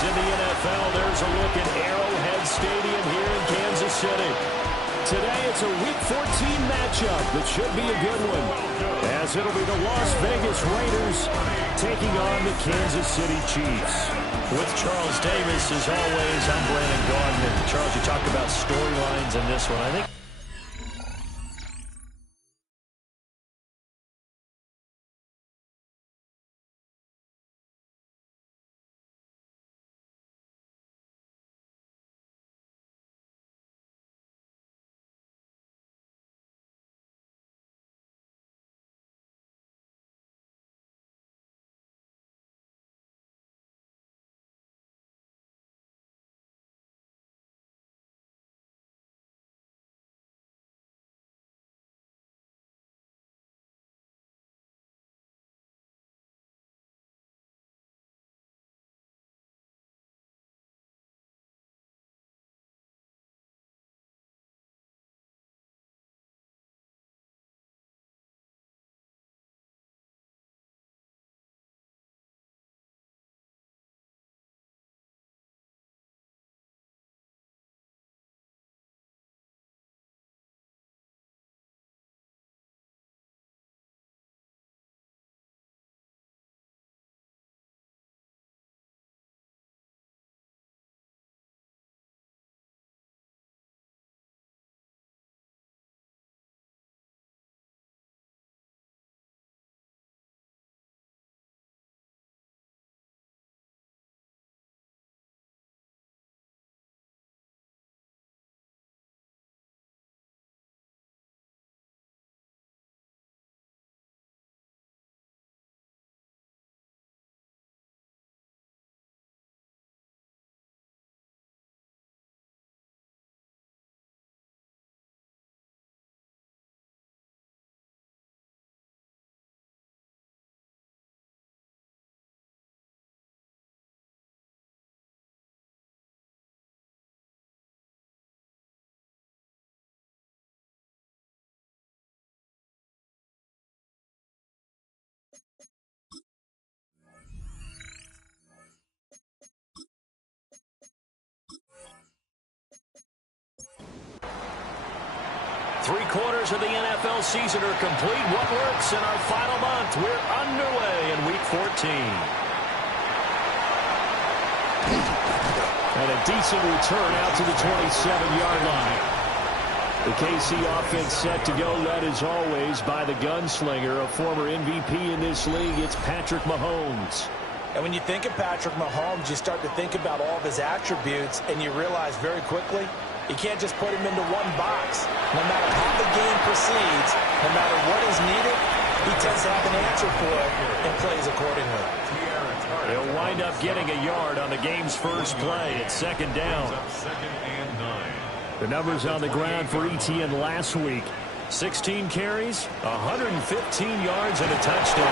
Because in the NFL, there's a look at Arrowhead Stadium here in Kansas City. Today, it's a Week 14 matchup that should be a good one, as it'll be the Las Vegas Raiders taking on the Kansas City Chiefs. With Charles Davis, as always, I'm Brandon Gaudin. And Charles, you talked about storylines in this one. I think Three-quarters of the NFL season are complete. What works in our final month? We're underway in Week 14. And a decent return out to the 27-yard line. The KC offense set to go, led as always by the gunslinger, a former MVP in this league. It's Patrick Mahomes. And when you think of Patrick Mahomes, you start to think about all of his attributes, and you realize very quickly, you can't just put him into one box. No matter how the game proceeds, no matter what is needed, he tends to have an answer for it and plays accordingly. He'll wind up getting a yard on the game's first play at second down. The numbers on the ground for Etienne last week: 16 carries, 115 yards, and a touchdown.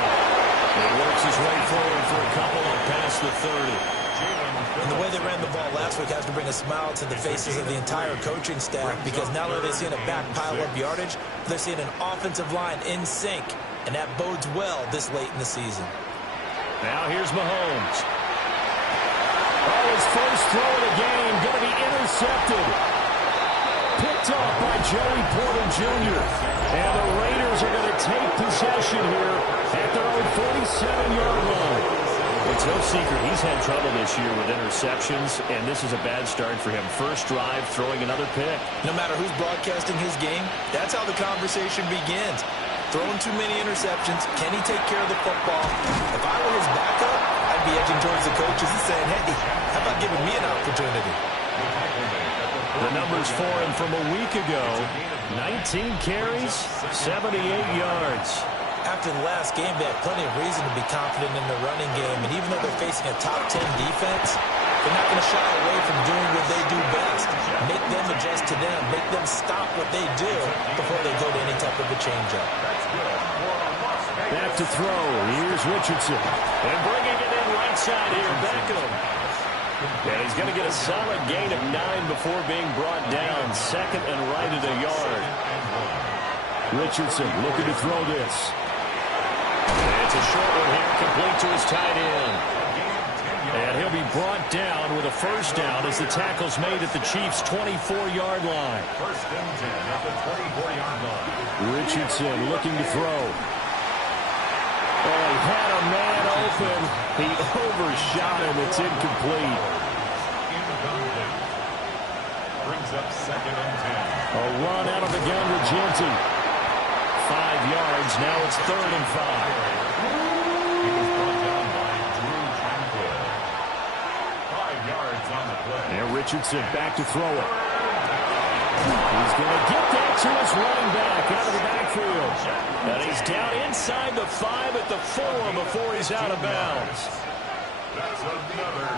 He works his way forward for a couple of past the 30. And the way they ran the ball last week has to bring a smile to the faces of the entire coaching staff, because not only are they seeing a back pile up yardage, they're seeing an offensive line in sync, and that bodes well this late in the season. Now here's Mahomes. Oh, his first throw of the game going to be intercepted. Picked off by Joey Porter Jr. And the Raiders are going to take possession here at their own 47-yard line. It's no secret he's had trouble this year with interceptions, and this is a bad start for him. First drive, throwing another pick. No matter who's broadcasting his game, that's how the conversation begins. Throwing too many interceptions, can he take care of the football? If I were his backup, I'd be edging towards the coaches and saying, hey, how about giving me an opportunity? The numbers for him from a week ago: 19 carries, 78 yards. After the last game, they had plenty of reason to be confident in the running game. And even though they're facing a top 10 defense, they're not going to shy away from doing what they do best. Make them adjust to them. Make them stop what they do before they go to any type of a change-up. Back to throw. Here's Richardson. And bringing it in right side here, Beckham. And he's going to get a solid gain of 9 before being brought down. Second and right at a yard. Richardson looking to throw this. And it's a short one here, complete to his tight end. And he'll be brought down with a first down as the tackle's made at the Chiefs' 24-yard line. First and 10 at the 24-yard line. Richardson looking to throw. Oh, he had a man open. He overshot him. It's incomplete. Incomplete. Brings up second and 10. A run out of the gun to Jeanty. 5 yards. Now it's 3rd and 5. He was brought down by Drew Tranquill. 5 yards on the play. And Richardson back to throw it. He's going to get that to his running back out of the backfield. And he's down inside the 5 at the 4 before he's out of bounds. That's another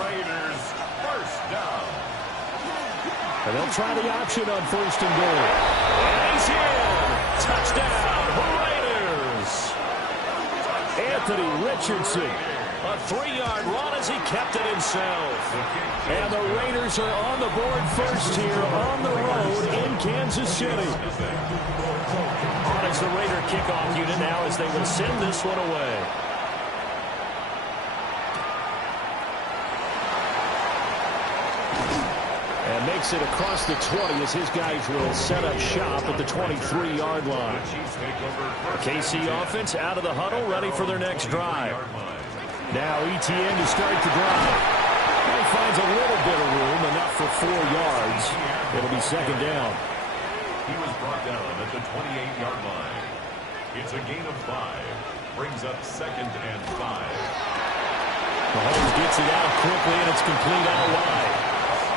Raiders first down. And they'll try the option on 1st and goal. And he's in. Touchdown, Raiders. Anthony Richardson. A 3-yard run as he kept it himself. And the Raiders are on the board first here on the road in Kansas City. On as the Raider kickoff unit now as they will send this one away. And makes it across the 20 as his guys will set up shop at the 23-yard line. The KC offense out of the huddle, ready for their next drive. Now Etienne to start the drive. He finds a little bit of room, enough for 4 yards. It'll be second down. He was brought down at the 28-yard line. It's a gain of 5. Brings up second and 5. Mahomes gets it out quickly, and it's complete out wide.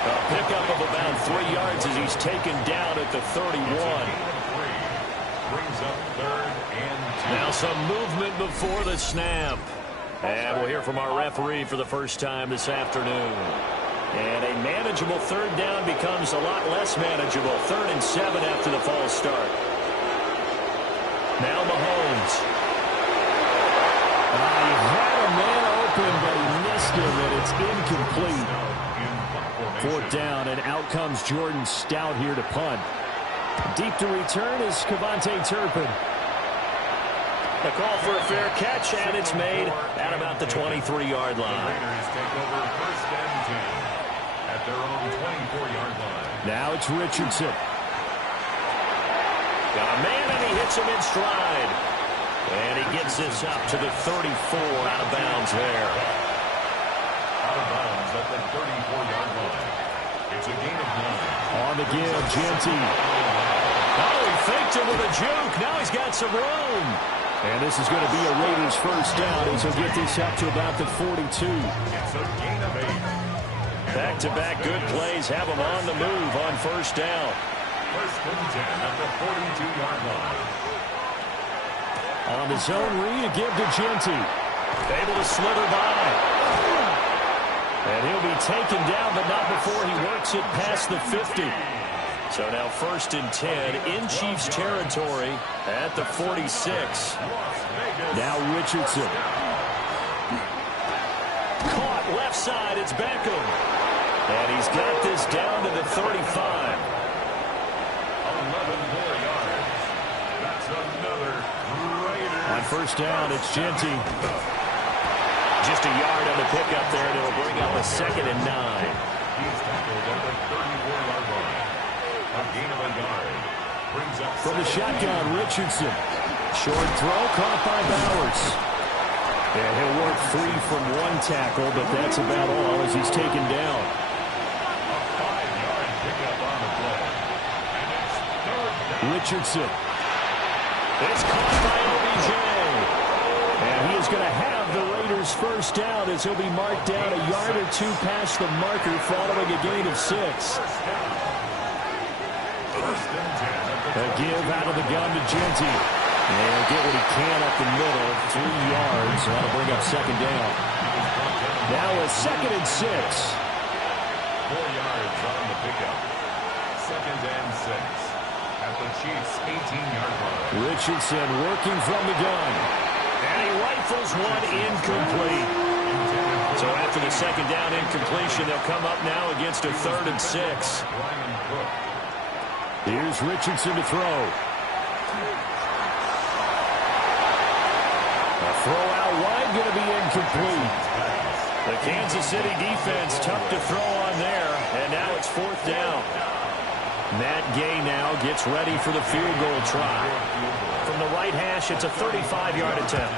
A pickup of about 3 yards as he's taken down at the 31. Brings up 3rd and 2. Now some movement before the snap. And we'll hear from our referee for the first time this afternoon. And a manageable 3rd down becomes a lot less manageable. 3rd and 7 after the false start. Now Mahomes. He had a man open, but he missed him, and it's incomplete. 4th down, and out comes Jordan Stout here to punt. Deep to return is Kevontae Turpin. The call for a fair catch, and it's made at about the 23-yard line. Raiders take over 1st and 10 at their own 24-yard line. Now it's Richardson. Got a man, and he hits him in stride. And he gets this up to the 34, out of bounds there. Out of bounds at the 34-yard line. It's a gain of 9. On the give, Jeanty. Oh, he faked him with a juke. Now he's got some room. And this is going to be a Raiders first down as he'll get this up to about the 42. It's a gain of 8. Back-to-back good plays have him on the move on first down. 1st and 10 at the 42-yard line. On the zone read, a give to Jeanty. Able to slither by. And he'll be taken down, but not before he works it past the 50. So now 1st and 10 in Chiefs territory at the 46. Now Richardson. Caught left side, it's Beckham. And he's got this down to the 35. 11 more yards. That's another Raiders. On first down, it's Jeanty. Just a yard on the pickup there, and it'll bring up a 2nd and 9. He's tackled at the 34-yard line. A gain of a yard. Brings up From the shotgun, Richardson. Short throw caught by Bowers. And he'll work free from 1 tackle, but that's about all as he's taken down. a 5-yard pickup on the play. And it's 3rd down. Richardson. It's caught by OBJ. And he is going to have the Raiders first down as he'll be marked down a yard or 2 past the marker following a gain of 6. A give out of the gun to Jeanty. And get what he can up the middle. 3 yards. That'll bring up second down. Now a 2nd and 6. 4 yards on the pickup. 2nd and 6 at the Chiefs' 18-yard line. Richardson working from the gun. And he rifles one incomplete. So after the second down incompletion, they'll come up now against a 3rd and 6. Brian Cook. Here's Richardson to throw. A Throw out wide, going to be incomplete. The Kansas City defense tough to throw on there, and now it's 4th down. Matt Gay now gets ready for the field goal try. From the right hash, it's a 35-yard attempt.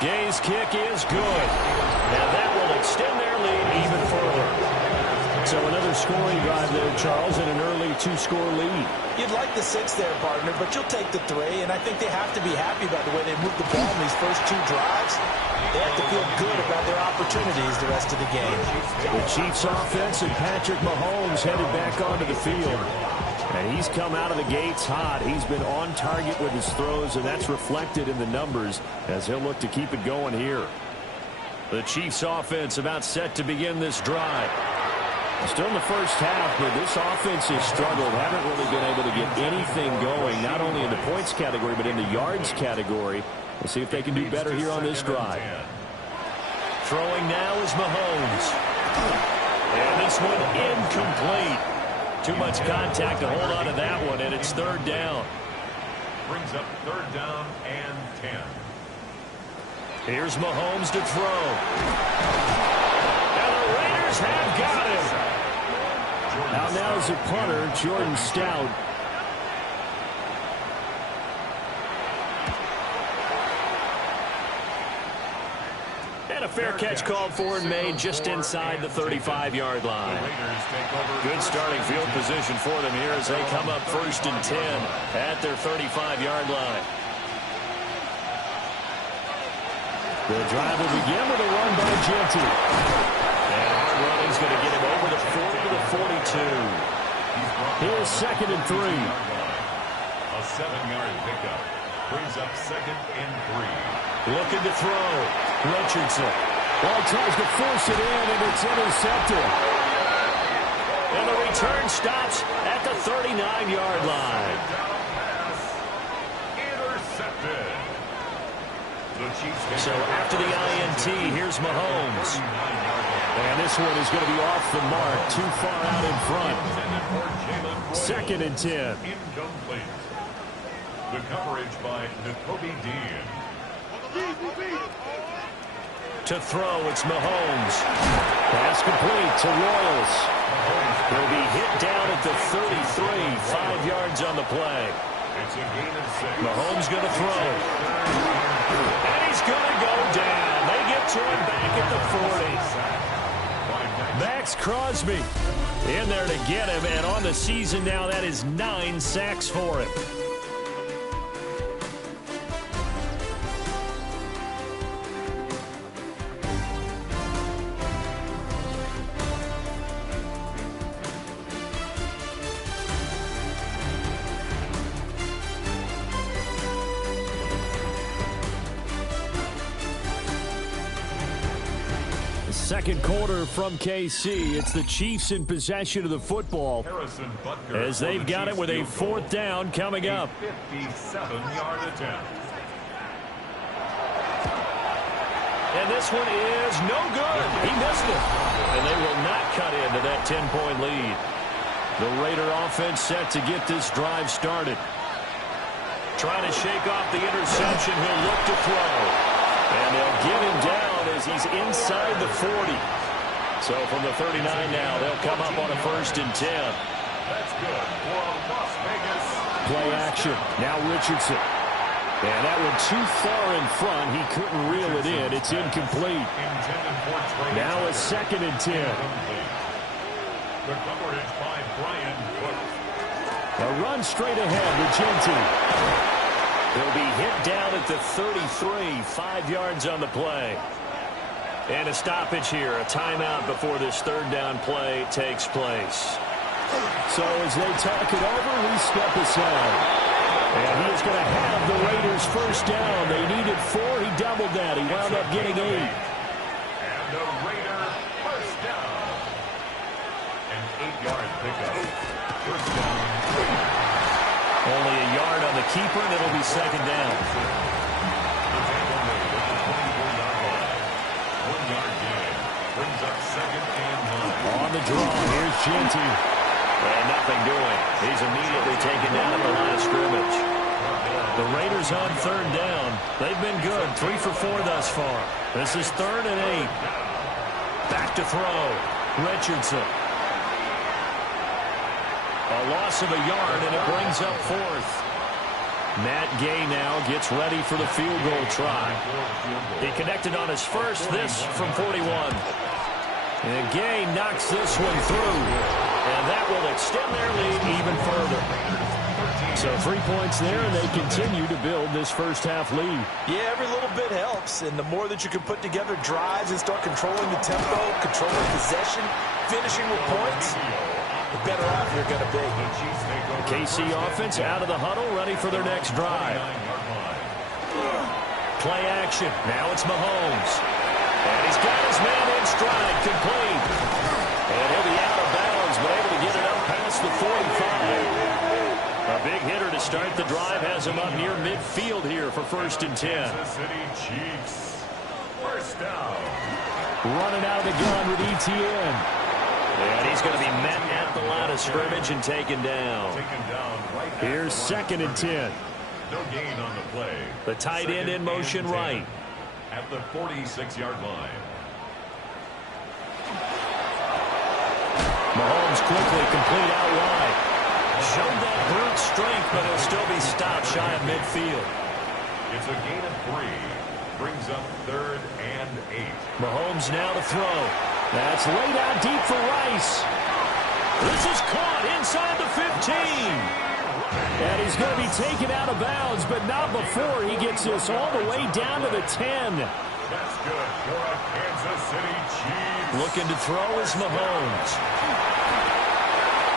Gay's kick is good. Now that will extend their lead even further. So another scoring drive there, Charles, and an early 2-score lead. You'd like the 6 there, partner, but you'll take the 3, and I think they have to be happy about the way they moved the ball in these first 2 drives. They have to feel good about their opportunities the rest of the game. The Chiefs offense and Patrick Mahomes headed back onto the field. And he's come out of the gates hot. He's been on target with his throws, and that's reflected in the numbers as he'll look to keep it going here. The Chiefs offense about set to begin this drive. Still in the first half, but this offense has struggled. Haven't really been able to get anything going, not only in the points category, but in the yards category. We'll see if they can do better here on this drive. Throwing now is Mahomes. And this one incomplete. Too much contact to hold on to that one, and it's 3rd down. Brings up 3rd down and 10. Here's Mahomes to throw. And the Raiders have got him. Now is a punter, Jordan Stout. And a fair catch called for and made just inside the 35-yard line. Good starting field position for them here as they come up 1st and 10 at their 35-yard line. The drive will begin with a run by Genty. And hard running's going to get him over the 40 to the 42. Here's 2nd and 3. A 7-yard pickup. Brings up 2nd and 3. Looking to throw. Richardson. Ball tries to force it in, and it's intercepted. And the return stops at the 39-yard line. Intercepted. So after the INT, here's Mahomes. And this one is going to be off the mark, too far out in front. 2nd and 10. Incomplete. The coverage by Nakobe Dean. To throw, it's Mahomes. Pass complete to Royals. He'll be hit down at the 33, 5 yards on the play. It's a gain of 6. Mahomes going to throw. And he's going to go down. They get to him back at the 40. Max Crosby in there to get him, and on the season now, that is 9 sacks for him. Second quarter from KC. It's the Chiefs in possession of the football as they've got it with a 4th down coming up. 57-yard attempt. And this one is no good. He missed it. And they will not cut into that 10-point lead. The Raider offense set to get this drive started. Trying to shake off the interception. He'll look to throw. And they'll get him down as he's inside the 40. So from the 39 now, they'll come up on a 1st and 10. That's good for Las Vegas. Play action. Now Richardson. And that one too far in front. He couldn't reel it in. It's incomplete. Now a 2nd and 10. The coverage by Brian Cook. A run straight ahead with Genty. He'll be hit down at the 33, 5 yards on the play. And a stoppage here, a timeout before this 3rd down play takes place. So as they talk it over, we step aside. And he is going to have the Raiders 1st down. They needed 4. He doubled that. He wound up getting 8. And the Raider 1st down. An 8-yard pickup. 1st down. Only a yard on the keeper, and it'll be 2nd down. On the draw, here's Genty. And nothing doing. He's immediately taken down at the line of scrimmage. The Raiders on third down. They've been good. 3 for 4 thus far. This is 3rd and 8. Back to throw. Richardson. A loss of a yard, and it brings up 4th. Matt Gay now gets ready for the field goal try. He connected on his first, this from 41. And Gay knocks this one through. And that will extend their lead even further. So 3 points there, and they continue to build this first half lead. Yeah, every little bit helps. And the more that you can put together drives and start controlling the tempo, controlling possession, finishing with points, the better off you're going to be. KC offense out of the huddle, ready for their next drive. Play action. Now it's Mahomes. And he's got his man in stride, complete. And he'll be out of bounds, but able to get it up past the 45. A big hitter to start the drive has him up near midfield here for 1st and 10. Kansas City Chiefs. First down. Running out of the gun with ETN. And he's going to be met at the line of scrimmage and taken down. Here's 2nd and 10. No gain on the play. The tight end in motion right. At the 46-yard line. Mahomes quickly complete out wide. Showed that brute strength, but he'll still be stopped shy of midfield. It's a gain of 3. Brings up 3rd and 8. Mahomes now to throw. That's laid out deep for Rice. This is caught inside the 15. And he's going to be taken out of bounds, but not before he gets this all the way down to the 10. That's good for a Kansas City Chiefs. Looking to throw is Mahomes.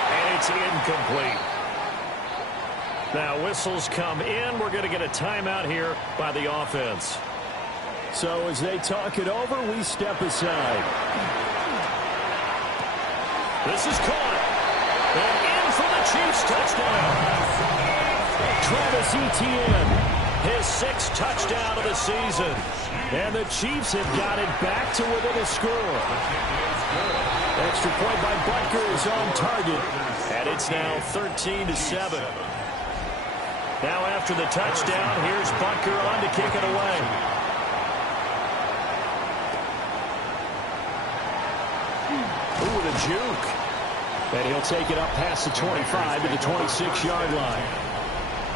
And it's incomplete. Now whistles come in. We're going to get a timeout here by the offense. So as they talk it over, we step aside. This is caught. And in for the Chiefs touchdown. Travis Etienne, his 6th touchdown of the season. And the Chiefs have got it back to within a score. Extra point by Butker is on target. And it's now 13-7. Now after the touchdown, here's Butker on to kick it away. Ooh, the juke. And he'll take it up past the 25 to the 26-yard line.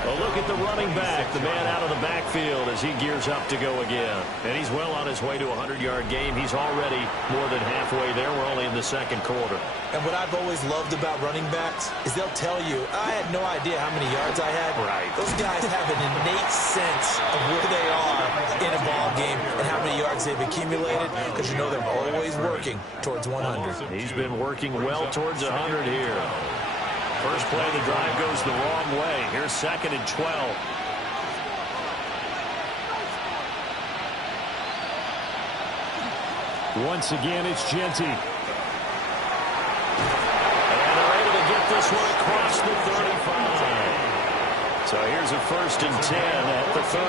A look at the running back, the man out of the backfield as he gears up to go again. And he's well on his way to a 100-yard game. He's already more than halfway there. We're only in the 2nd quarter. And what I've always loved about running backs is they'll tell you, I had no idea how many yards I had. Right. Those guys have an innate sense of where they are in a ball game and how many yards they've accumulated, because you know they're always working towards 100. He's been working well towards 100 here. First play of the drive goes the wrong way. Here's 2nd and 12. Once again, it's Genty. And they're able to get this one across the 35. So here's a 1st and 10 at the 38.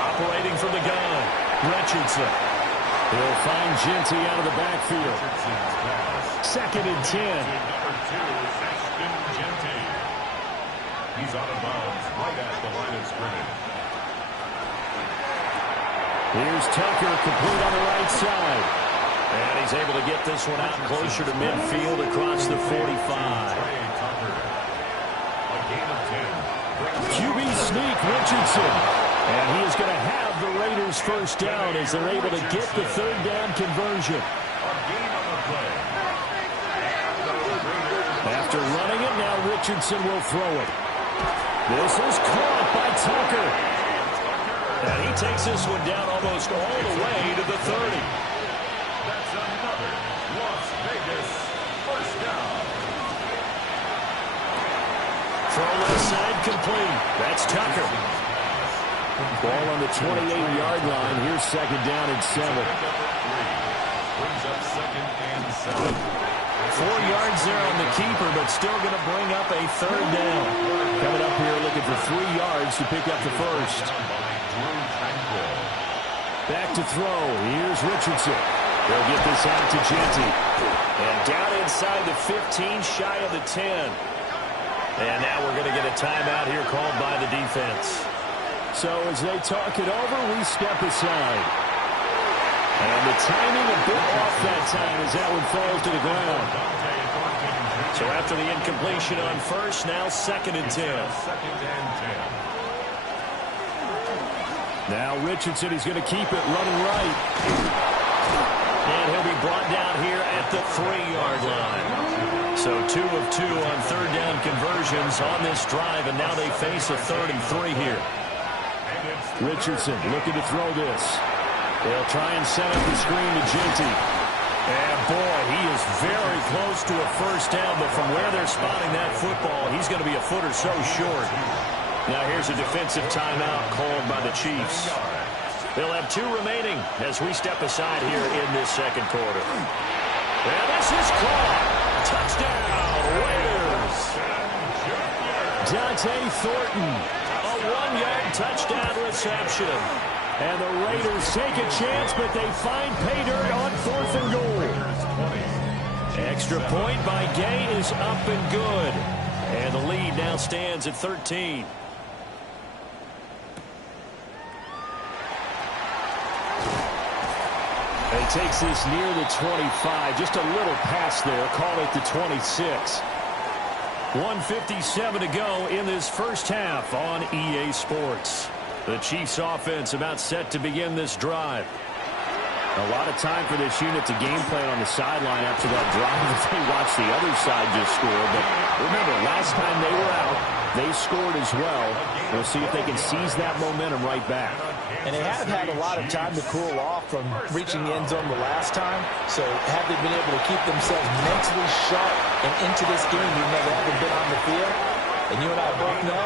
Operating from the gun, Richardson. He'll find Genty out of the backfield. 2nd and 10. Number 2, Ashton Genty. He's out of bounds right at the line of scrimmage. Here's Tucker, complete on the right side. And he's able to get this one out closer to midfield across the 45. A gain of 10. QB sneak, Richardson. And he is going to have the Raiders first down as they're able to get the 3rd down conversion. After running it, now Richardson will throw it. This is caught by Tucker. And he takes this one down almost all the way to the 30. That's another Las Vegas first down. Throw left side complete. That's Tucker. Ball on the 28-yard line. Here's 2nd down and 7. Brings up 2nd and 7. 4 yards there on the keeper, but still going to bring up a 3rd down. Coming up here looking for 3 yards to pick up the first. Back to throw. Here's Richardson. They'll get this out to Genty. And down inside the 15, shy of the 10. And now we're going to get a timeout here called by the defense. So as they talk it over, we step aside. And the timing a bit off that time as that one falls to the ground. So after the incompletion on first, now 2nd and 10. Now Richardson, he's going to keep it running right. And he'll be brought down here at the 3-yard line. So 2 of 2 on 3rd down conversions on this drive, and now they face a 3rd and 3 here. Richardson looking to throw this. They'll try and set up the screen to Genty. And boy, he is very close to a first down, but from where they're spotting that football, he's going to be a foot or so short. Now here's a defensive timeout called by the Chiefs. They'll have 2 remaining as we step aside here in this 2nd quarter. And this is caught. Touchdown, Raiders. Dante Thornton. A 1-yard touchdown reception. And the Raiders take a chance, but they find pay dirt on 4th and goal. Extra point by Gay is up and good. And the lead now stands at 13. He takes this near the 25. Just a little pass there. Call it the 26. 1:57 to go in this first half on EA Sports. The Chiefs offense about set to begin this drive. A lot of time for this unit to game plan on the sideline after that drive as they watch the other side just score. But remember, last time they were out, they scored as well. We'll see if they can seize that momentum right back. And they have had a lot of time to cool off from reaching the end zone the last time. So have they been able to keep themselves mentally sharp and into this game even though they haven't been on the field? And you and I both know,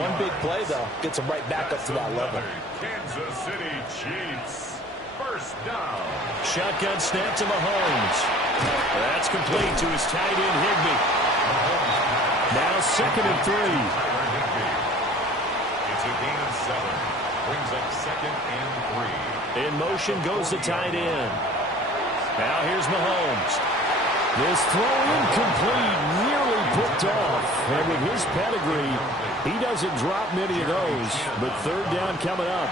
one big play, though, gets them right back up to that level. Kansas City Chiefs. First down. Shotgun snap to Mahomes. That's complete to his tight end, Higbee. Now 2nd and 3. It's a gain of 7. Brings up 2nd and 3. In motion goes the tight end. Now here's Mahomes. This throw incomplete, nearly picked off. And with his pedigree, he doesn't drop many of those. But 3rd down coming up.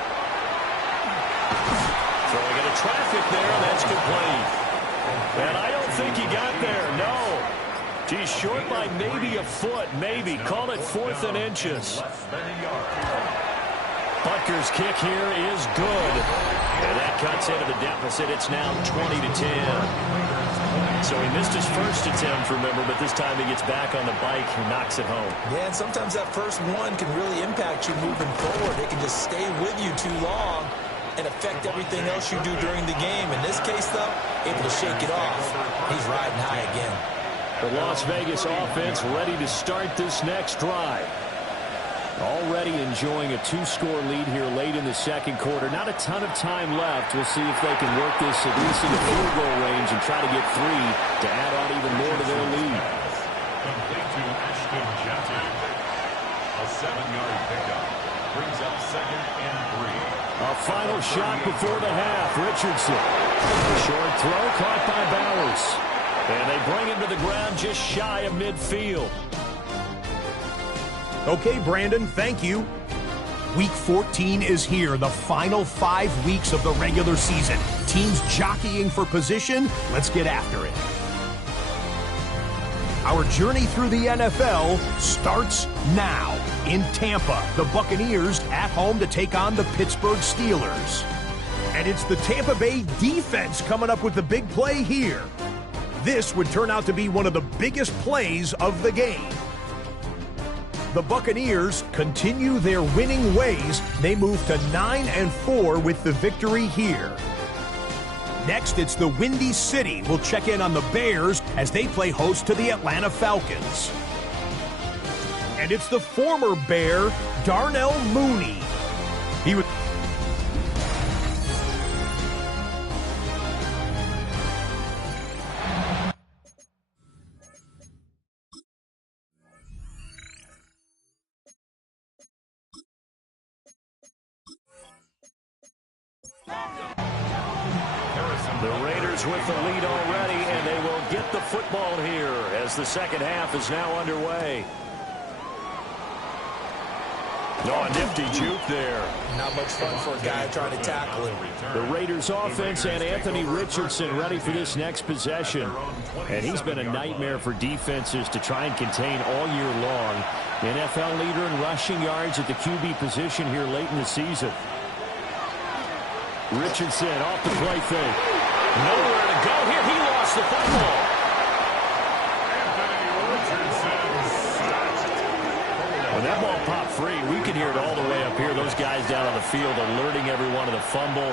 Throwing into traffic there, and that's complete. And I don't think he got there, no. He's short by maybe a foot, maybe. Call it 4th and inches. Butker's kick here is good. And that cuts into the deficit. It's now 20-10. So he missed his first attempt, remember, but this time he gets back on the bike and knocks it home. Yeah, and sometimes that first one can really impact you moving forward. It can just stay with you too long and affect everything else you do during the game. In this case, though, able to shake it off. He's riding high again. The Las Vegas offense ready to start this next drive. Already enjoying a 2-score lead here late in the 2nd quarter. Not a ton of time left. We'll see if they can work this at least in the field goal range and try to get 3 to add on even more to their lead. Complete to Ashton Genty. A 7-yard pickup. Brings up 2nd and 3. A final shot before the half. Richardson. Short throw caught by Bowers. And they bring him to the ground just shy of midfield. Okay, Brandon, thank you. Week 14 is here, the final 5 weeks of the regular season. Teams jockeying for position. Let's get after it. Our journey through the NFL starts now. In Tampa, the Buccaneers at home to take on the Pittsburgh Steelers. And it's the Tampa Bay defense coming up with the big play here. This would turn out to be one of the biggest plays of the game. The Buccaneers continue their winning ways. They move to 9-4 with the victory here. Next, it's the Windy City. We'll check in on the Bears as they play host to the Atlanta Falcons. And it's the former Bear, Darnell Mooney. He was... The Raiders with the lead already, and they will get the football here as the second half is now underway. Oh, a nifty juke there. Not much fun for a guy trying to tackle him. The Raiders offense and Anthony Richardson ready for this next possession. And he's been a nightmare for defenses to try and contain all year long. NFL leader in rushing yards at the QB position here late in the season. Richardson off the play fake. Nowhere to go here. He lost the football. When that ball popped free, we could hear it all the way up here. Those guys down on the field alerting everyone of the fumble.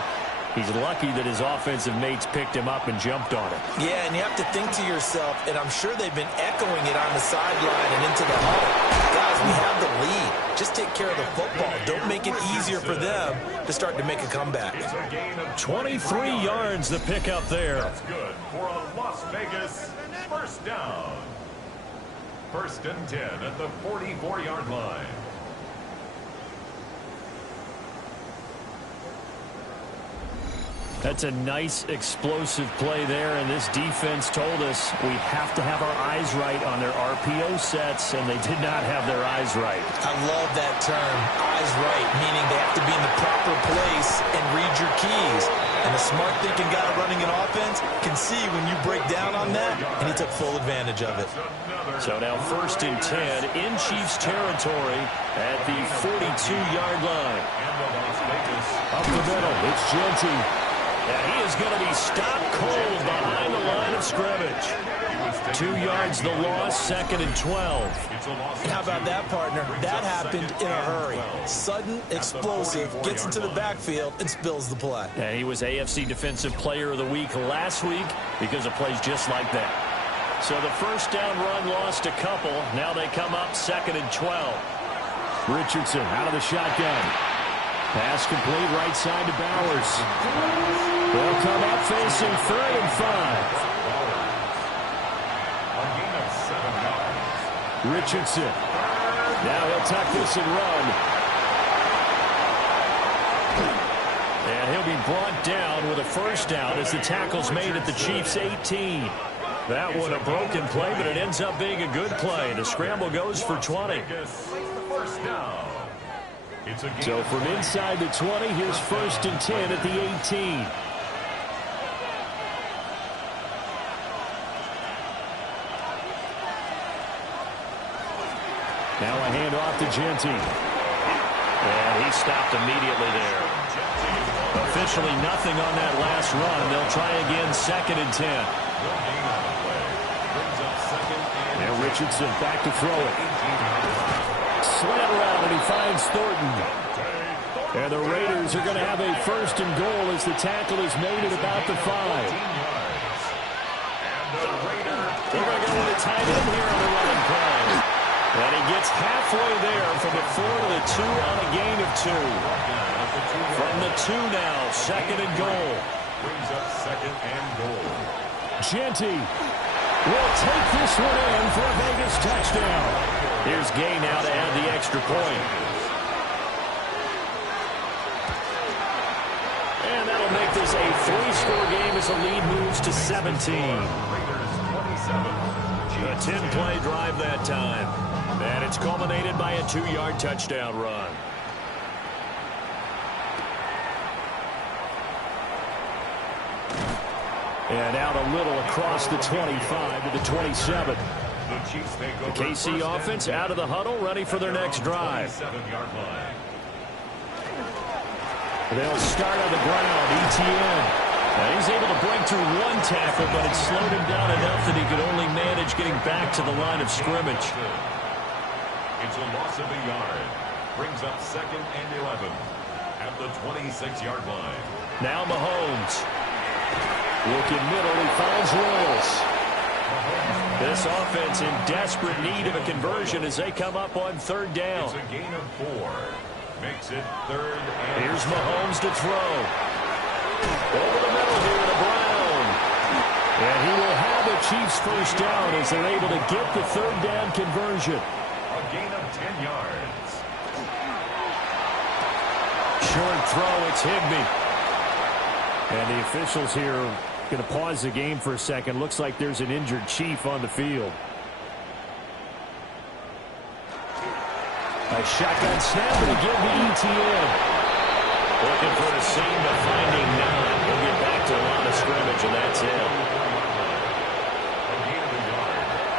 He's lucky that his offensive mates picked him up and jumped on it. Yeah, and you have to think to yourself, and I'm sure they've been echoing it on the sideline and into the huddle. Guys, we have the lead. Just take care of the football. Don't make it easier for them to start to make a comeback. 23 yards the pickup there. That's good for a Las Vegas first down. First and 10 at the 44-yard line. That's a nice explosive play there, and this defense told us we have to have our eyes right on their RPO sets, and they did not have their eyes right. I love that term, eyes right, meaning they have to be in the proper place and read your keys. And a smart thinking guy running an offense can see when you break down on that, and he took full advantage of it. So now first and 10 in Chiefs territory at the 42-yard line. Up the middle, it's Genty. And he is going to be stopped cold behind the line of scrimmage. 2 yards the loss, second and 12. How about that, partner? That happened in a hurry. Sudden, explosive, gets into the backfield and spills the play. And he was AFC Defensive Player of the Week last week because of plays just like that. So the first down run lost a couple. Now they come up second and 12. Richardson out of the shotgun. Pass complete right side to Bowers. They'll come up facing third and 5. Richardson. Now he'll tuck this and run. And he'll be brought down with a first down as the tackle's made at the Chiefs' 18. That one a broken play, but it ends up being a good play. The scramble goes for 20. First down. So from inside the 20, here's first and 10 at the 18. Now a handoff to Genty. And he stopped immediately there. Officially nothing on that last run. They'll try again second and 10. Now Richardson back to throw it. Slant around and he finds Thornton. And the Raiders are going to have a first and goal as the tackle is made at about the 5. They're going to go with a tight end here on the running play. And he gets halfway there from the 4 to the 2 on a gain of 2. From the 2 now, second and goal. Brings up second and goal. Genty will take this one in for a Vegas touchdown. Here's Gay now to add the extra point. And that'll make this a 3-score game as the lead moves to 17. A 10-play drive that time. And it's culminated by a 2-yard touchdown run. And out a little across the 25 to the 27. The KC offense out of the huddle, ready for their next drive. They'll start on the ground. Etienne. He's able to break through one tackle, but it slowed him down enough that he could only manage getting back to the line of scrimmage. It's a loss of a yard. Brings up second and 11 at the 26-yard line. Now Mahomes. Looking middle, he finds Wills. This offense in desperate need of a conversion as they come up on third down. It's a gain of 4. Makes it third and here's Mahomes to throw. Over the middle here to Brown. And he will have the Chiefs first down as they're able to get the third down conversion. A gain of 10 yards. Short throw, it's Higbee. And the officials here are going to pause the game for a second. Looks like there's an injured Chief on the field. A shotgun snap to give the ETN. Looking for a seam, but finding none. He'll get back to the line of scrimmage, and that's it.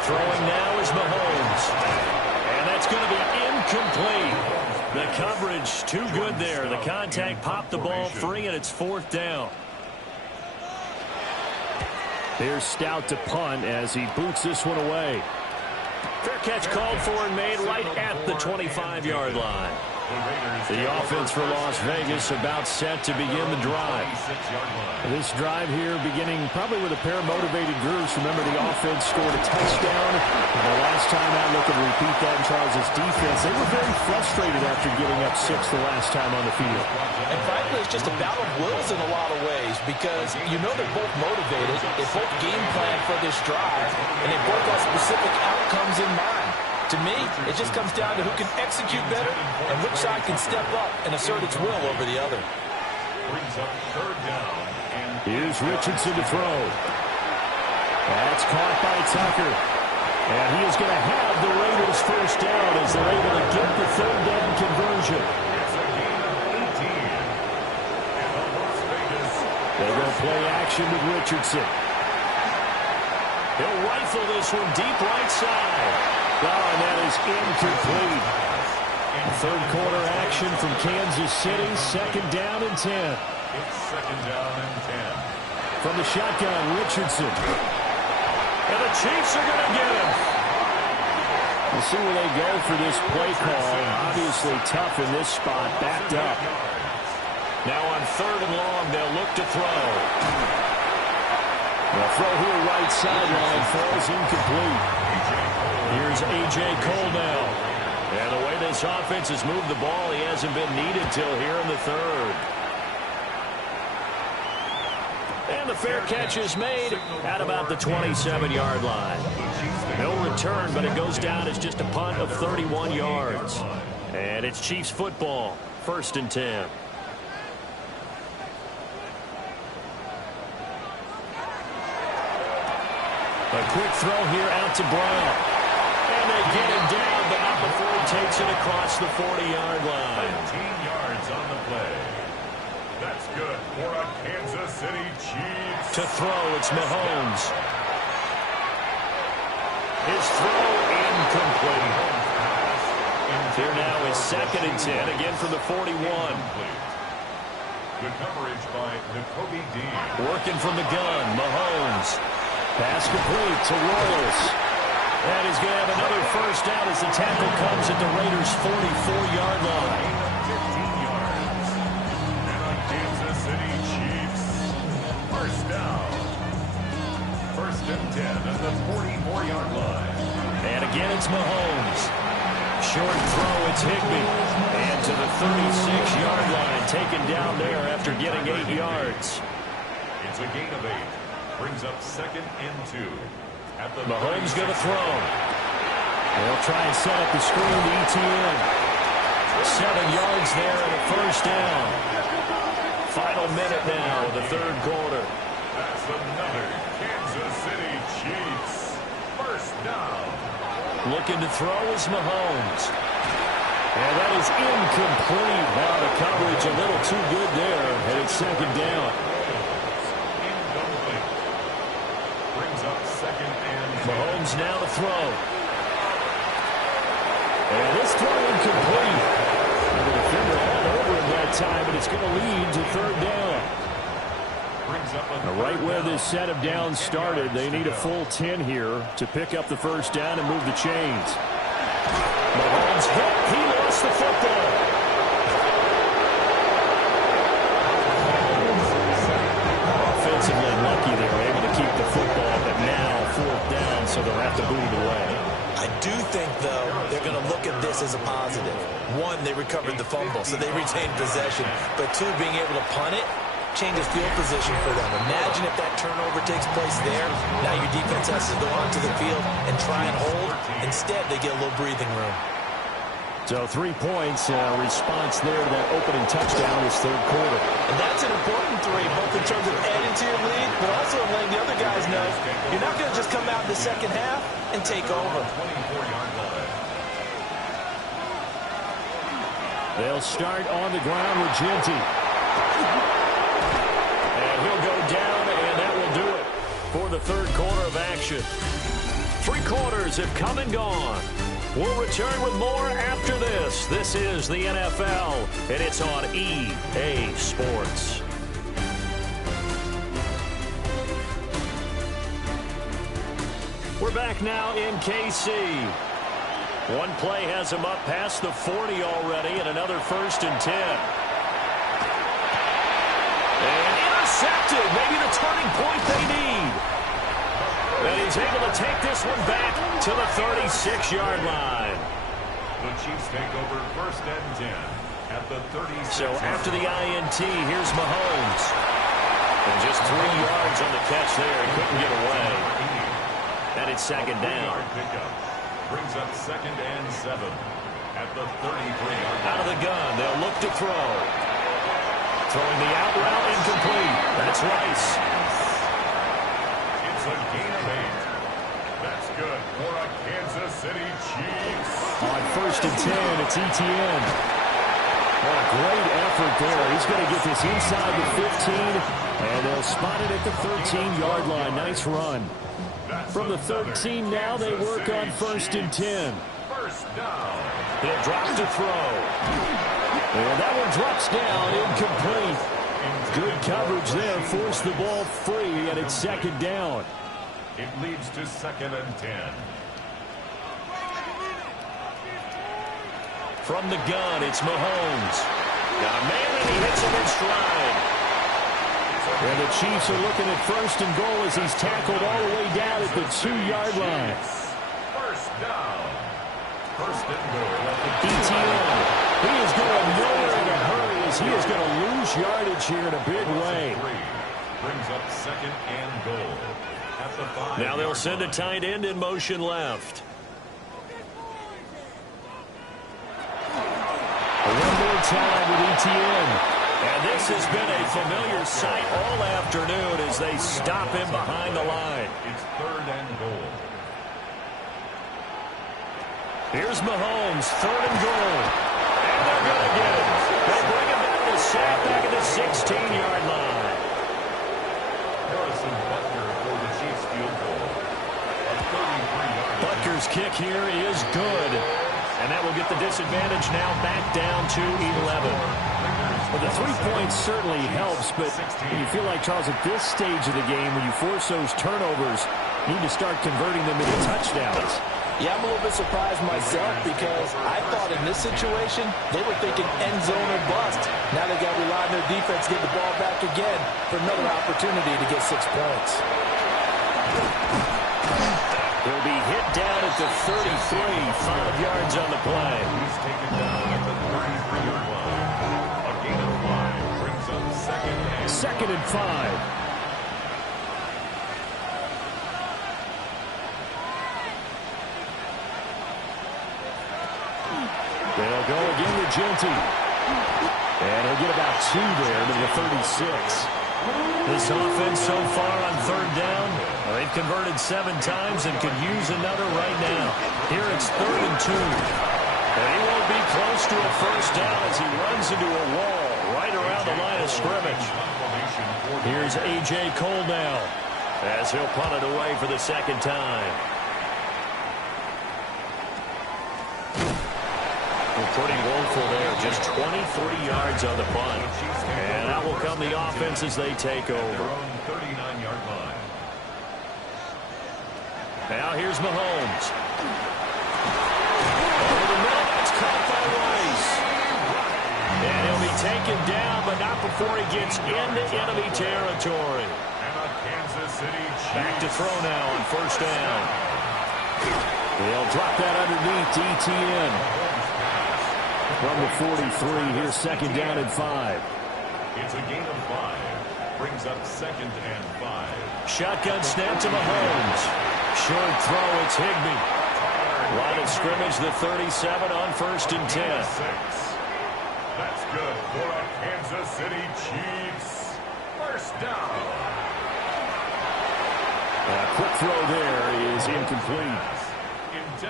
Throwing now is Mahomes. And that's going to be incomplete. The coverage too good there. The contact popped the ball free, and it's 4th down. Here's Stout to punt as he boots this one away. Fair catch called for and made right at the 25-yard line. The offense for Las Vegas about set to begin the drive. This drive here beginning probably with a pair of motivated groups. Remember, the offense scored a touchdown. And the last time out, looking to repeat that in Charles' defense. They were very frustrated after giving up 6 the last time on the field. And frankly, it's just a battle of wills in a lot of ways because you know they're both motivated. They both game plan for this drive, and they both have specific outcomes in mind. To me, it just comes down to who can execute better and which side can step up and assert its will over the other. Brings up 3rd down. Here's Richardson to throw. That's caught by Tucker. And he is going to have the Raiders first down as they're able to get the 3rd down conversion. It's a gain of 18. And the Las Vegas. They go play action with Richardson. He'll rifle this one deep right side. Oh, and that is incomplete. 3rd quarter action from Kansas City. 2nd down and 10. It's 2nd down and 10. From the shotgun, Richardson. And the Chiefs are going to get him. We'll see where they go for this play call. Obviously tough in this spot, backed up. Now on 3rd and long, they'll look to throw. The throw here right sideline falls incomplete. Here's A.J. Cole now. And the way this offense has moved the ball, he hasn't been needed till here in the 3rd. And the fair catch is made at about the 27-yard line. No return, but it goes down as just a punt of 31 yards. And it's Chiefs football, 1st and 10. A quick throw here out to Brown. And they get him down, but not before he takes it across the 40-yard line. 15 yards on the play. That's good for a Kansas City Chiefs. To throw, it's Mahomes. His throw incomplete. Here now is 2nd and 10, again from the 41. Good coverage by Nakobe Dean. Working from the gun, Mahomes. Pass complete to Royals. And he's going to have another first down as the tackle comes at the Raiders' 44-yard line. 15 yards. And a Kansas City Chiefs first down. 1st and 10 at the 44-yard line. And again, it's Mahomes. Short throw, it's Higbee. And to the 36-yard line, taken down there after getting 8 yards. It's a gain of 8. Brings up 2nd and 2. At the Mahomes going to throw. They'll try and set up the screen to ETN. 7 yards there and a first down. Final minute now of the 3rd quarter. That's another Kansas City Chiefs first down. Looking to throw is Mahomes. And that is incomplete. Now the coverage a little too good there, and it's 2nd down. Incomplete. Brings up 2nd and 10. Mahomes now to throw. And this throw incomplete. And the defender all over him that time, and it's going to lead to 3rd down. Right where this set of downs started, they need a full 10 here to pick up the first down and move the chains. Mahomes hit. He lost the football. Offensively lucky they were able to keep the football, but now 4th down, so they'll have to boot it away. I do think, though, they're going to look at this as a positive. 1, they recovered the fumble, so they retained possession. But 2, being able to punt it changes field position for them. Imagine if that turnover takes place there. Now your defense has to go onto the field and try and hold. Instead, they get a little breathing room. So 3 points, response there to that opening touchdown this 3rd quarter. And that's an important 3, both in terms of adding to your lead, but also in letting the other guys know you're not going to just come out in the second half and take over. 24-yard line. They'll start on the ground with Ginty. And he'll go down, and that will do it for the third quarter of action. 3 quarters have come and gone. We'll return with more after this. This is the NFL, and it's on EA Sports. We're back now in KC. One play has him up past the 40 already, and another 1st and 10. And intercepted, maybe the turning point they need. And he's able to take this one back to the 36-yard line. The Chiefs take over 1st and 10 at the 36. So after the INT, here's Mahomes. And just 3 yards on the catch there. He couldn't get away. And it's 2nd down. Brings up 2nd and 7 at the 33-yard line. Out of the gun, they'll look to throw. Throwing the out route incomplete. That's Rice. It's a gain of 8. That's good for a Kansas City Chiefs. On 1st and 10, it's Etienne. What a great effort there. He's going to get this inside the 15, and they'll spot it at the 13-yard line. Nice run. From the 13 now, they work on 1st and 10. First down. He'll drop to throw. And that one drops down, incomplete. Good coverage there, forced the ball free, and it's 2nd down. It leads to 2nd and 10. From the gun, it's Mahomes. Got a man, and he hits him in stride. And the Chiefs are looking at 1st and goal as he's tackled all the way down at the 2-yard line. First down. 1st and goal. Etienne, he is going nowhere in a hurry as he is going to lose yardage here in a big way. Brings up 2nd and goal at the 5. Now they'll send a tight end in motion left. One more time with Etienne. And this has been a familiar sight all afternoon as they stop him behind the line. It's 3rd and goal. Here's Mahomes, 3rd and goal. And they're going to get it. They bring him down to the sack back at the 16-yard line. Harrison Butker for the Chiefs field goal. A 33-yard. Butker's kick here is good. And that will get the disadvantage now back down to 11. Well, the 3 points certainly helps, but you feel like, Charles, at this stage of the game, when you force those turnovers, you need to start converting them into touchdowns. Yeah, I'm a little bit surprised myself because I thought in this situation, they were thinking end zone or bust. Now they got to rely on their defense, get the ball back again for another opportunity to get 6 points. He'll be hit down at the 33, 5 yards on the play. He's taken down at the 33-yard line. A gain of 5 brings up 2nd and 5. They'll go again with Ginty. And he'll get about 2 there to the 36. This offense so far on 3rd down, they've converted 7 times and could use another right now. Here it's 3rd and 2. And he won't be close to a 1st down as he runs into a wall right around the line of scrimmage. Here's A.J. Cole now as he'll punt it away for the 2nd time. Pretty woeful there, just 23 yards on the punt. And that will come the offense as they take over. 39-yard line. Now here's Mahomes. Over the middle, it's caught by Rice. And he'll be taken down, but not before he gets into enemy territory. And a Kansas City Chiefs. Back to throw now on 1st down. They'll drop that underneath to Etienne. From the 43, here's 2nd down and 5. It's a gain of 5. Brings up 2nd and 5. Shotgun snap to Mahomes. Short throw, it's Higbee. Line of scrimmage, the 37 on 1st and 10. That's good for a Kansas City Chiefs. 1st down. A quick throw there is incomplete.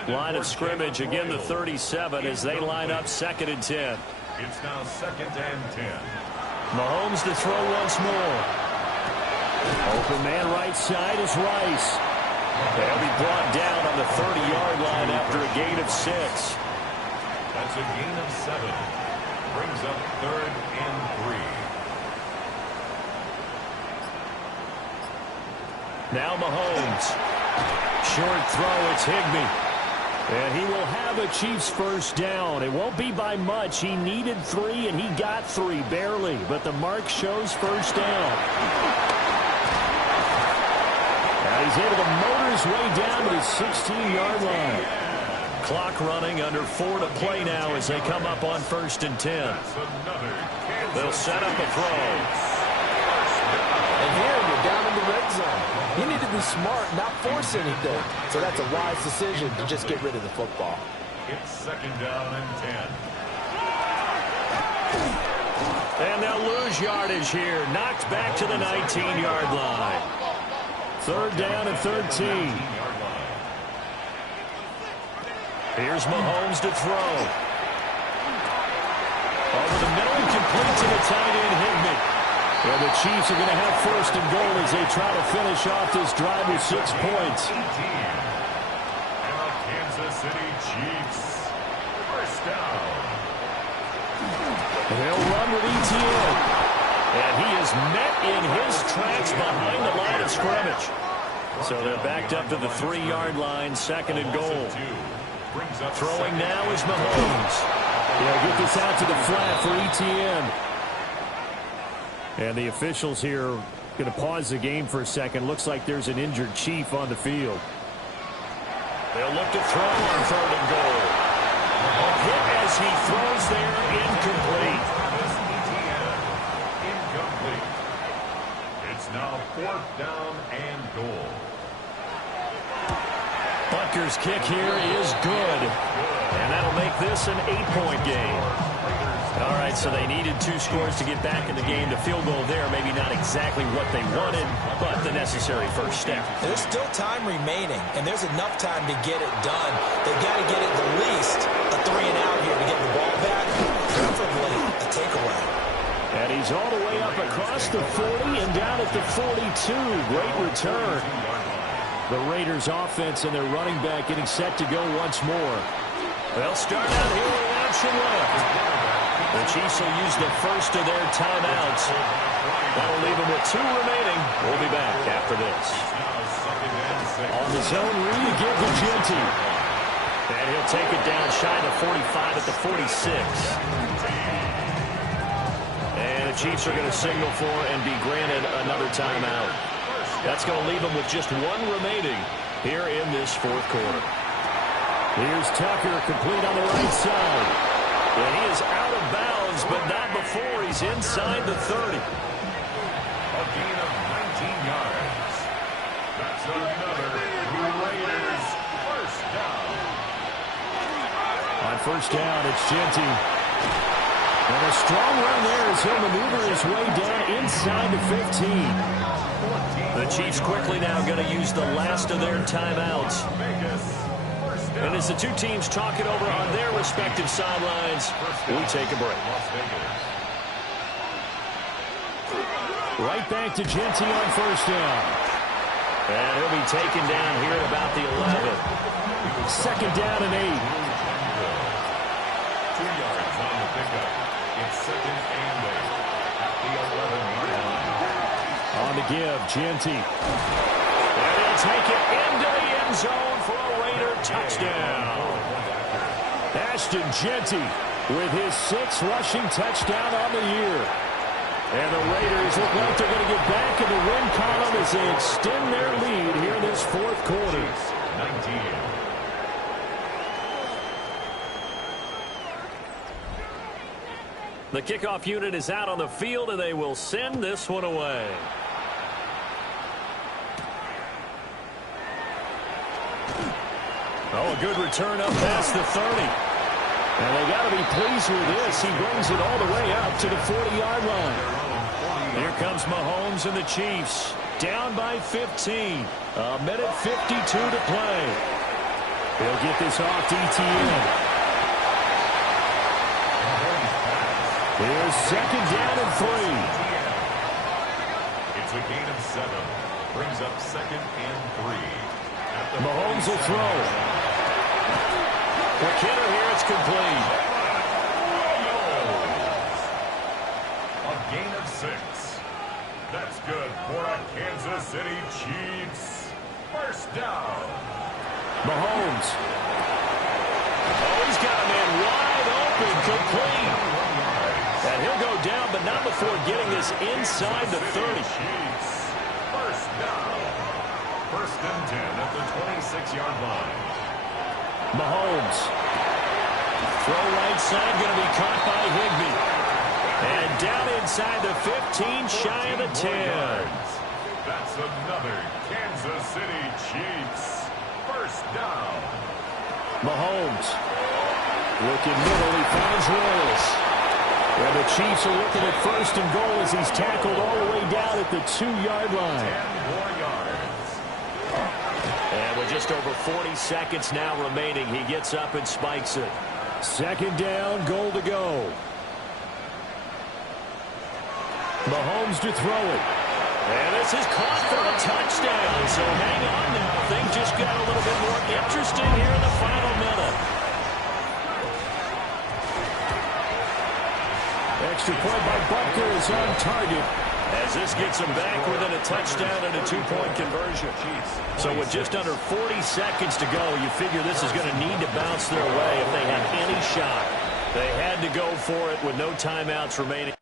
Line of scrimmage, again the 37 as they line up 2nd and 10. It's now 2nd and 10. Mahomes to throw once more. Open man right side is Rice. They'll be brought down on the 30-yard line after a gain of 6. That's a gain of 7. Brings up 3rd and 3. Now Mahomes. Short throw, it's Higbee. And he will have a Chiefs first down. It won't be by much. He needed 3, and he got 3, barely. But the mark shows first down. Now he's able to motor his way down to the 16-yard line. Clock running, under 4 to play now as they come up on 1st and 10. They'll set up a throw. And here you're down in the red zone. You need to be smart, not force anything. So that's a wise decision to just get rid of the football. It's 2nd down and 10. And they'll lose yardage here. Knocked back to the 19-yard line. 3rd down and 13. Here's Mahomes to throw. Over the middle and complete to the tight end, Higbee. And the Chiefs are going to have 1st and goal as they try to finish off this drive with 6 points. And the Kansas City Chiefs. First down. They'll run with Etienne. And he is met in his tracks behind the line of scrimmage. So they're backed up to the 3-yard line, 2nd and goal. Throwing now is Mahomes. He'll get this out to the flat for Etienne. And the officials here are going to pause the game for a second. Looks like there's an injured Chief on the field. They'll look to throw on 3rd and goal. A hit as he throws there, incomplete. Incomplete. It's now 4th down and goal. Butker's kick here is good. And that'll make this an 8-point game. All right, so they needed 2 scores to get back in the game. The field goal there, maybe not exactly what they wanted, but the necessary first step. There's still time remaining, and there's enough time to get it done. They've got to get at the least a 3-and-out here to get the ball back, preferably a takeaway. And he's all the way up across the 40 and down at the 42. Great return. The Raiders offense and their running back getting set to go once more. They'll start out here with an option left. The Chiefs will use the first of their timeouts. That'll leave them with 2 remaining. We'll be back after this. On the zone read, give to Genty. And he'll take it down shy of 45 at the 46. And the Chiefs are going to signal for and be granted another timeout. That's going to leave them with just 1 remaining here in this 4th quarter. Here's Tucker, complete on the right side. And he is out of bounds, but not before he's inside the 30. A gain of 19 yards. That's another Raiders first down. On 1st down, it's Genty. And a strong run there as he'll maneuver his way down inside the 15. The Chiefs quickly now going to use the last of their timeouts. And as the 2 teams talk it over on their respective sidelines, we take a break. Right back to Genty on 1st down. And he'll be taken down here at about the 11. 2nd down and 8. 2 yards on the pickup. It's 2nd and 8 at the 11-yard line. On the give, Genty. And he'll take it into the end zone for a Raider touchdown. Ashton Genty with his 6th rushing touchdown on the year. And the Raiders look like they're going to get back in the win column as they extend their lead here in this 4th quarter. 19. The kickoff unit is out on the field, and they will send this one away. Oh, a good return up past the 30. And they got to be pleased with this. He brings it all the way up to the 40-yard line. Here comes Mahomes and the Chiefs. Down by 15. A minute 52 to play. He'll get this off to Etienne. Here's second down and 3. It's a gain of 7. Brings up second and 3. Mahomes will throw. McKinnon here, it's complete. A gain of 6. That's good for a Kansas City Chiefs. First down. Mahomes. Oh, he's got a man wide open, complete. And he'll go down, but not before getting this inside the 30. Chiefs. First down. First and 10 at the 26-yard line. Mahomes. Throw right side, going to be caught by Higbee. And down inside the 15, shy of the 10. That's another Kansas City Chiefs. First down. Mahomes. Looking middle, he finds Willis. And the Chiefs are looking at first and goal as he's tackled all the way down at the 2-yard line. 10 more yards. And with just over 40 seconds now remaining, he gets up and spikes it. Second down, goal to go. Mahomes to throw it. And this is caught for a touchdown. So hang on now. Things just got a little bit more interesting here in the final minute. Extra point by Butker is on target. As this gets them back within a touchdown and a 2-point conversion. So with just under 40 seconds to go, you figure this is going to need to bounce their way if they have any shot. They had to go for it with no timeouts remaining.